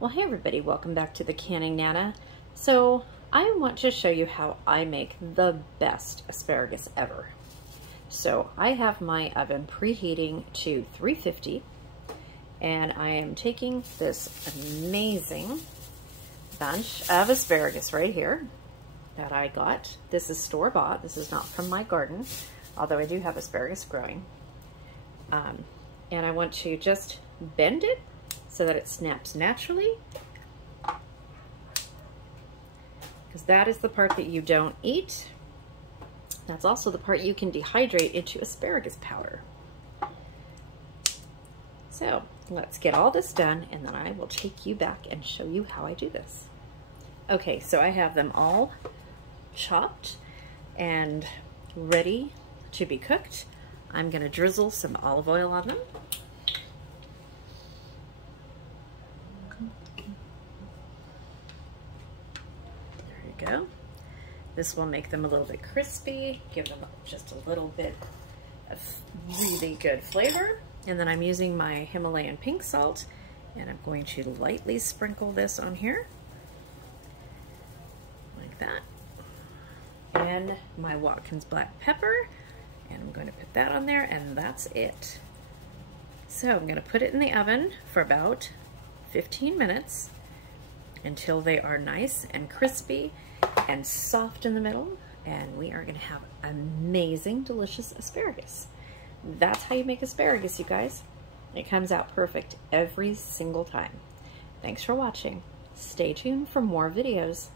Well, hey everybody, welcome back to the Canning Nana. So I want to show you how I make the best asparagus ever. So I have my oven preheating to 350 and I am taking this amazing bunch of asparagus right here that I got. This is store-bought. This is not from my garden, although I do have asparagus growing. And I want to just bend it so that it snaps naturally, because that is the part that you don't eat. That's also the part you can dehydrate into asparagus powder. So let's get all this done and then I will take you back and show you how I do this. Okay, so I have them all chopped and ready to be cooked. I'm going to drizzle some olive oil on them. Go. This will make them a little bit crispy, give them just a little bit of really good flavor. And then I'm using my Himalayan pink salt and I'm going to lightly sprinkle this on here like that. And my Watkins black pepper, and I'm going to put that on there, and that's it. So I'm going to put it in the oven for about 15 minutes until they are nice and crispy and soft in the middle, and we are going to have amazing, delicious asparagus. That's how you make asparagus, you guys. It comes out perfect every single time. Thanks for watching. Stay tuned for more videos.